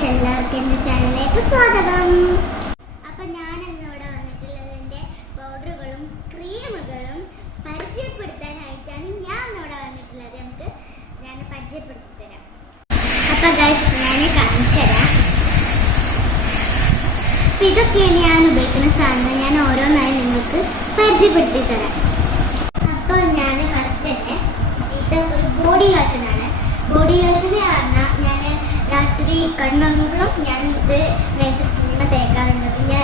Guys, എല്ലാവർക്കും എൻ്റെ ചാനലിലേക്ക് സ്വാഗതം. അപ്പം ഞാനിന്ന് ഇവിടെ വന്നിട്ടുള്ളത് എൻ്റെ പൗഡറുകളും ക്രീമുകളും പരിചയപ്പെടുത്താനായിട്ടാണ് ഞാൻ ഇവിടെ വന്നിട്ടുള്ളത്. ഞാൻ പരിചയപ്പെടുത്തി തരാം. അപ്പം ഗൈസ്, ഞാൻ കാണിച്ചു തരാം. അപ്പം ഇതൊക്കെയാണ് ഞാൻ ഉപയോഗിക്കുന്ന സാധനങ്ങൾ. ഞാൻ ഓരോന്നായി നിങ്ങൾക്ക് പരിചയപ്പെടുത്തി തരാം. അപ്പോൾ ഞാൻ ഫസ്റ്റ് തന്നെ ഇത് ഒരു ബോഡി ലോഷനാണ്. ബോഡി ലോഷൻ പറഞ്ഞാൽ ഞാൻ രാത്രി കണ്ണുറങ്ങുമ്പോഴും ഞാൻ ഇത് മേത്ത് സ്കിന്നിന് തേക്കാറുണ്ട്. പിന്നെ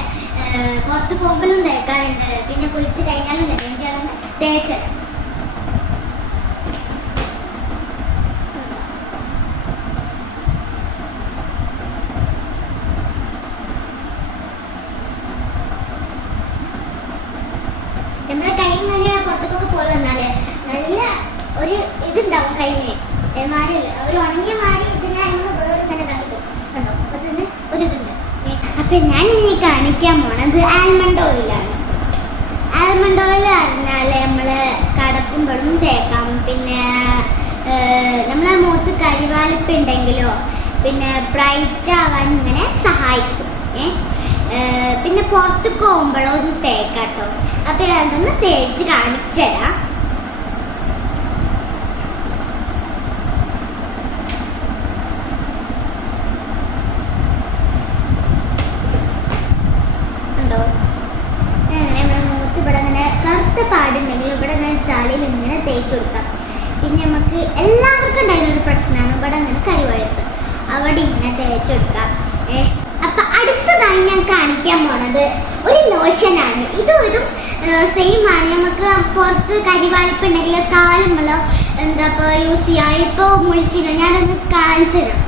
പുറത്ത് പോകുമ്പോഴും തേക്കാറുണ്ട്. പിന്നെ കുളിച്ച് കഴിഞ്ഞാലും എനിക്കതാണ് തേച്ചത്. നമ്മുടെ കൈ നല്ല പുറത്തേക്കൊക്കെ പോയി വന്നാല് നല്ല ഒരു ഇതുണ്ടാവും കൈയിന് മാരില്ല, ഒരു ഉണങ്ങിയ മാരി. ഇത് ഞാൻ വേറെ തന്നെ തന്നിട്ടു കണ്ടോ. അപ്പൊ തന്നെ ഒരു ഇതുണ്ട്. അപ്പൊ ഞാൻ ഇനി കാണിക്കാൻ പോണത് ആൽമണ്ട് ഓയിലാണ്. ആൽമണ്ട് ഓയിൽ പറഞ്ഞാല് നമ്മള് കടക്കുമ്പോഴും തേക്കാം. പിന്നെ നമ്മളെ മുഖത്ത് കരിവാളിപ്പ് ഉണ്ടെങ്കിലോ പിന്നെ ബ്രൈറ്റ് ആവാൻ ഇങ്ങനെ സഹായിക്കും. പിന്നെ പുറത്തേക്ക് പോകുമ്പോഴോ ഒന്ന് തേക്കാട്ടോ. അപ്പൊ ഞാൻ അതൊന്ന് തേച്ച് കാണിച്ചു തരാം. പാടുണ്ടെങ്കിൽ ഇവിടെ ഞാൻ ചാലിയിൽ ഇങ്ങനെ തേച്ച് കൊടുക്കാം. പിന്നെ നമുക്ക് എല്ലാവർക്കും ഉണ്ടായിരുന്ന ഒരു പ്രശ്നമാണ് ഇവിടെ അങ്ങനെ കരിവഴുപ്പ്. അവിടെ ഇങ്ങനെ തേച്ച് കൊടുക്കാം. അപ്പൊ അടുത്തതായി ഞാൻ കാണിക്കാൻ പോണത് ഒരു ലോഷനാണ്. ഇതും സെയിം ആണ്. നമുക്ക് പുറത്ത് കരിവാളിപ്പ് ഉണ്ടെങ്കിൽ കാലുമ്പളോ എന്താ ഇപ്പോൾ യൂസ് ചെയ്യാം. ഇപ്പോൾ മുളിച്ചില്ല, ഞാനൊന്ന് കാണിച്ചു തരാം.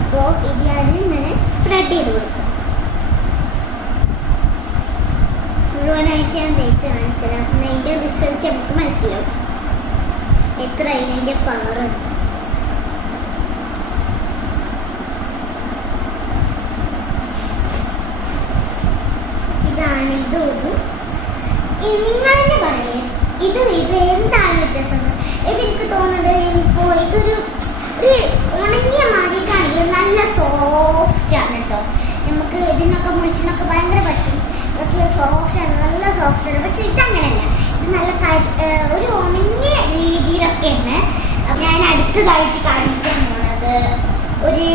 അപ്പോൾ ഇത് ഞാൻ ഇങ്ങനെ സ്പ്രെഡ് ചെയ്ത് കൊടുക്കും. മുഴുവനായിട്ട് ഞാൻ തേച്ച് കാണിച്ചു തരാം. പിന്നെ അതിൻ്റെ റിസൾട്ട് നമുക്ക് മനസ്സിലാവും എത്ര അതിൻ്റെ പവറുണ്ട്. ഇതാണ് ഇതും. നിങ്ങൾ തന്നെ പറയേ ഇത് എന്താണ് വ്യത്യാസം? ഇതെനിക്ക് തോന്നുന്നത് ഇപ്പോൾ ഇതൊരു ഉണങ്ങിയ മാതിരിക്കാണെങ്കിൽ നല്ല സോഫ്റ്റ് ആണ് കേട്ടോ. നമുക്ക് ഇതിനൊക്കെ മുഴിച്ചിനൊക്കെ ഭയങ്കര പറ്റും. ഇതൊക്കെ സോഫ്റ്റാണ്, നല്ല സോഫ്റ്റാണ്. പക്ഷെ ഇതങ്ങനെയല്ല. ഇത് നല്ല ഒരു ഉണങ്ങിയ രീതിയിലൊക്കെയാണ്. ഞാൻ അടുത്തതായിട്ട് കാണിക്കാൻ പോണത് ഒരു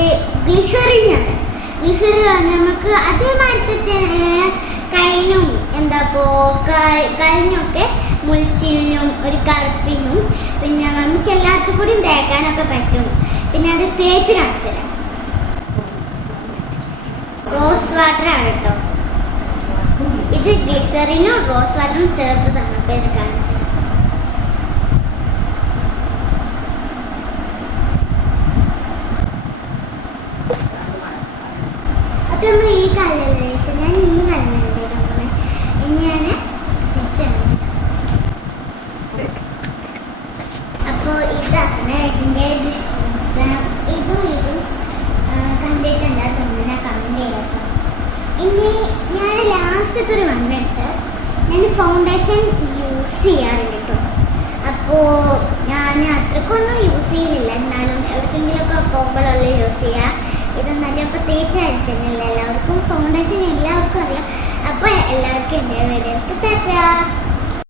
ഗ്ലിസറിനാണ്. ഗ്ലിസറിൻ നമുക്ക് അതേമാതിരി കൈനും കൈനൊക്കെ മുൾച്ചിനും ഒരു കറുപ്പിനും പിന്നെ നമുക്ക് എല്ലാവർക്കും കൂടി തേക്കാനൊക്കെ പറ്റും. പിന്നെ അത് തേച്ച് കാണിച്ചു തരാം. റോസ് വാട്ടർ ആണ് കേട്ടോ. ഇത് ഗ്ലിസറിനും റോസ് വാട്ടറും ചേർത്ത് തന്നപ്പോ ഇത് കാണിച്ചു. അപ്പൊ നമ്മൾ ഈ കല്ലല്ല തേച്ചത്, ഞാൻ ഈ കല്ലാണ് തേക്കുന്നത്. ഇനിയാണ് തേച്ച് കാണിച്ചത്. അപ്പോൾ ഇതാണ് ഇതിൻ്റെ ഇതും കണ്ടിട്ടുണ്ടാ തോന്നുന്ന കമന്റ് ചെയ്യട്ടോ. ഇനി ഞാൻ ലാസ്റ്റത്തെ ഒരു വന്നിട്ട് ഞാൻ ഫൗണ്ടേഷൻ യൂസ് ചെയ്യാറുണ്ട് കേട്ടോ. അപ്പോൾ ഞാൻ അത്രക്കൊന്നും യൂസ് ചെയ്യില്ല, എന്നാലും എവിടേക്കെങ്കിലുമൊക്കെ പോകുമ്പോഴല്ലേ യൂസ് ചെയ്യുക. ഇതെന്നാലും അപ്പോൾ തേച്ച് അടിച്ചില്ല. എല്ലാവർക്കും ഫൗണ്ടേഷൻ എല്ലാവർക്കും അറിയാം. അപ്പോൾ എല്ലാവർക്കും എൻ്റെ വീഡിയോസ് ടാറ്റാ.